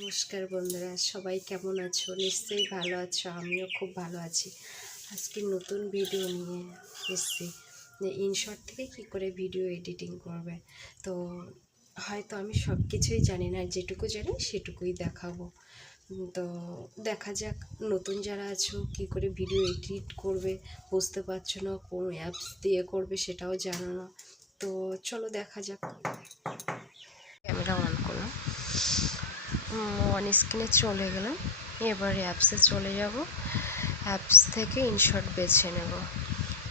নমস্কার বন্ধুরা, সবাই কেমন আছো? নিশ্চয়ই ভালো আছো। আমিও খুব ভালো আছি। আজকে নতুন ভিডিও নিয়ে এসেছি যে ইনশর্ট থেকে কি করে ভিডিও এডিটিং করবে। তো হয়তো আমি সব কিছুই জানি না, যেটুকু জানি সেটুকুই দেখাবো। তো দেখা যাক, নতুন যারা আছো কি করে ভিডিও এডিট করবে বুঝতে পারছো না, কোন অ্যাপস দিয়ে করবে সেটাও জানো না। তো চলো দেখা যাক। ক্যামেরা অন করলাম, অন স্ক্রিনে চলে গেলাম। এবার অ্যাপসে চলে যাব। অ্যাপস থেকে ইনশর্ট বেছে নেব।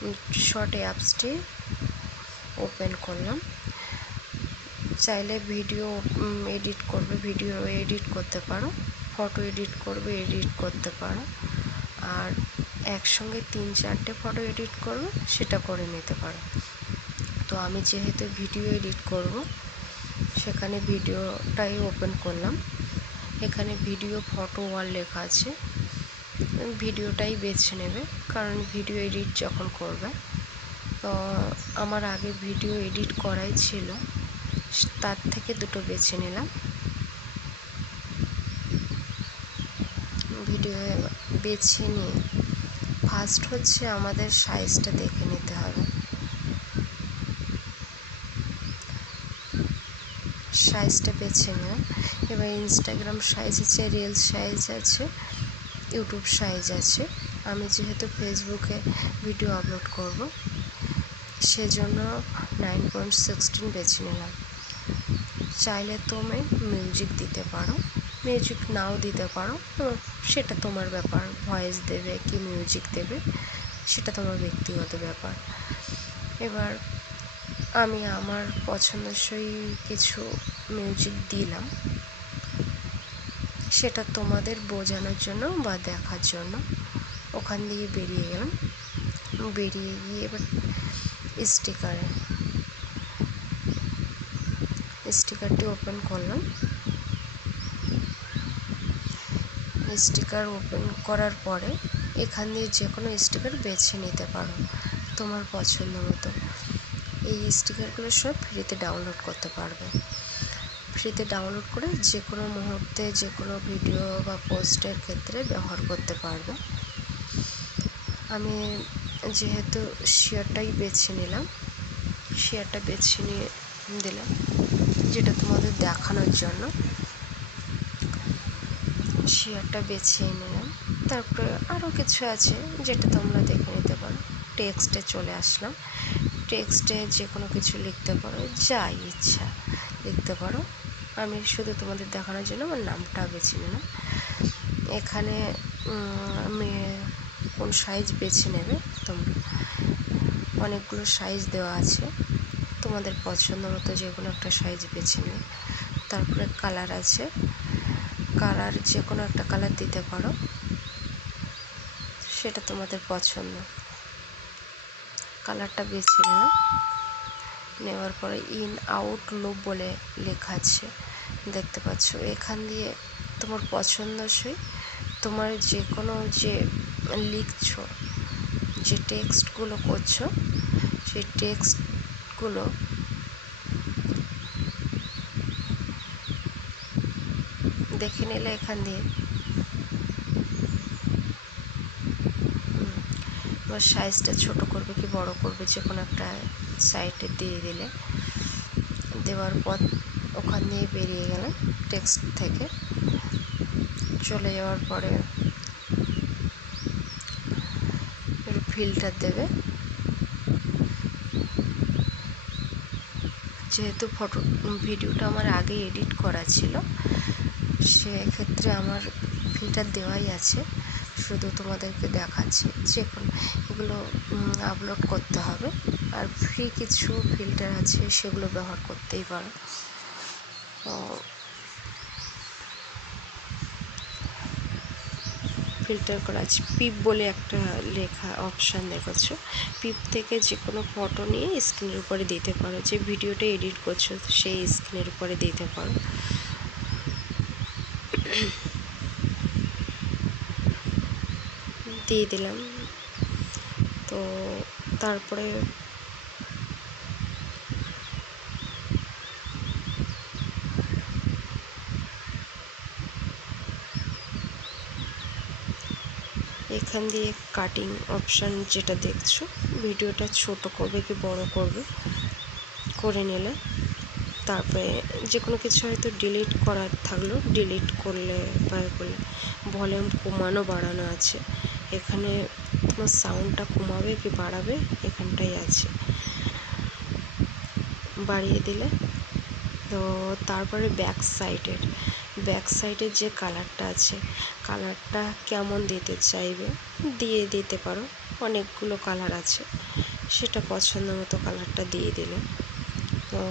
ইনশর্ট অ্যাপসটি ওপেন করলাম। চাইলে ভিডিও এডিট করবে, ভিডিও এডিট করতে পারো, ফটো এডিট করবে, এডিট করতে পারো। আর একসঙ্গে 3-4টে ফটো এডিট করবে, সেটা করে নিতে পারো। তো আমি যেহেতু ভিডিও এডিট করব, সেখানে ভিডিওটাই ওপেন করলাম। এখানে ভিডিও, ফটো, ওয়াল লেখা আছে। ভিডিওটাই বেছে নেবে, কারণ ভিডিও এডিট যখন করবে। তো আমার আগে ভিডিও এডিট করাই ছিল, তার থেকে দুটো বেছে নিলাম। ভিডিও বেছে নিয়ে ফার্স্ট হচ্ছে আমাদের সাইজটা দেখে নিতে হবে। সাইজটা বেছে নিলাম। এবার ইনস্টাগ্রাম সাইজ আছে, রিল সাইজ আছে, ইউটিউব সাইজ আছে। আমি যেহেতু ফেসবুকে ভিডিও আপলোড করব, সেজন্য 9.16 বেছে নিলাম। চাইলে তুমি মিউজিক দিতে পারো, মিউজিক নাও দিতে পারো, সেটা তোমার ব্যাপার। ভয়েস দেবে কি মিউজিক দেবে সেটা তোমার ব্যক্তিগত ব্যাপার। এবার আমি আমার পছন্দসই কিছু মিউজিক দিলাম, সেটা তোমাদের বোঝানোর জন্য বা দেখার জন্য। ওখান দিয়ে বেরিয়ে গেলাম। বেরিয়ে গিয়ে এবার স্টিকারটি ওপেন করলাম। স্টিকার ওপেন করার পরে এখান দিয়ে যে কোনো স্টিকার বেছে নিতে পারো তোমার পছন্দ মতো। এই স্টিকারগুলো সব ফ্রিতে ডাউনলোড করতে পারবে। ফ্রিতে ডাউনলোড করে যে কোনো মুহূর্তে যে কোনো ভিডিও বা পোস্টের ক্ষেত্রে ব্যবহার করতে পারবে। আমি যেহেতু শেয়ারটাই বেছে নিলাম, শেয়ারটা বেছে নিয়ে দিলাম, যেটা তোমাদের দেখানোর জন্য শেয়ারটা বেছে নিলাম। তারপরে আরও কিছু আছে যেটা তোমরা দেখে নিতে পারো। টেক্সটে চলে আসলাম। টেক্সটে যে কোনো কিছু লিখতে পারো, যা ইচ্ছা লিখতে পারো। আমি শুধু তোমাদের দেখানোর জন্য আমার নামটা বেছে নিলাম। এখানে আমি কোন সাইজ বেছে নেবে তোমরা, অনেকগুলো সাইজ দেওয়া আছে, তোমাদের পছন্দ মতো যে কোনো একটা সাইজ বেছে নেবে। তারপরে কালার আছে, কালার যে কোনো একটা কালার দিতে পারো, সেটা তোমাদের পছন্দ। কালারটা বেছে নিলাম। নেওয়ার পরে ইন আউট লুপ বলে লেখা আছে, দেখতে পাচ্ছ। এখান দিয়ে তোমার পছন্দসই তোমার যে কোনো যে লিখছো, যে টেক্সটগুলো করছো, সেই টেক্সটগুলো দেখে নিলে এখান দিয়ে এবার সাইজটা ছোট করবে কি বড় করবে, যে কোনো একটা সাইডে দিয়ে দিলে। দেওয়ার পর ওখান দিয়ে বেরিয়ে গেলাম। টেক্সট থেকে চলে যাওয়ার পরে ফিল্টার দেবে। যেহেতু ভিডিওটা আমার আগে এডিট করা ছিল, সেক্ষেত্রে আমার ফিল্টার দেওয়াই আছে, শুধু তোমাদেরকে দেখাচ্ছি। যে কোনো এগুলো আপলোড করতে হবে, আর ফ্রি কিছু ফিল্টার আছে সেগুলো ব্যবহার করতেই পারো। ফিল্টার করা আছে। পিপ বলে একটা লেখা অপশান দেখাচ্ছ, পিপ থেকে যে কোনো ফটো নিয়ে স্ক্রিনের উপরে দিতে পারো, যে ভিডিওটা এডিট করছো সেই স্ক্রিনের উপরে দিতে পারো। দিয়ে দিলাম। তো তারপরে এখান দিয়ে কাটিং অপশান যেটা দেখছো, ভিডিওটা ছোট করবে কি বড় করবে করে নিলে, তারপরে যে কোনো কিছু হয়তো ডিলিট করার থাকলো ডিলিট করলে বা করলে, ভলিউম কমানো বাড়ানো আছে, এখানে তোমার সাউন্ডটা কমাবে কি বাড়াবে এখানটাই আছে, বাড়িয়ে দিলে। তো তারপরে ব্যাক সাইডের যে কালারটা আছে, কালারটা কেমন দিতে চাইবে দিয়ে দিতে পারো, অনেকগুলো কালার আছে, সেটা পছন্দ মতো কালারটা দিয়ে দিলে। তো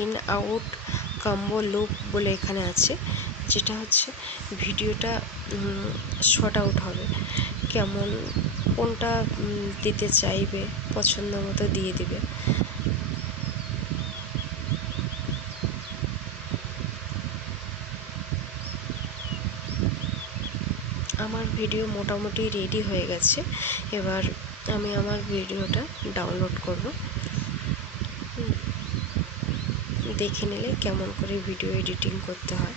ইন আউট কম্বো লুপ বলে এখানে আছে, যেটা হচ্ছে ভিডিওটা শর্ট আউট হবে, কেমন কোনটা দিতে চাইবে পছন্দ মতো দিয়ে দিবে। আমার ভিডিও মোটামুটি রেডি হয়ে গেছে, এবার আমি আমার ভিডিওটা ডাউনলোড করব। দেখে নিলে কেমন করে ভিডিও এডিটিং করতে হয়।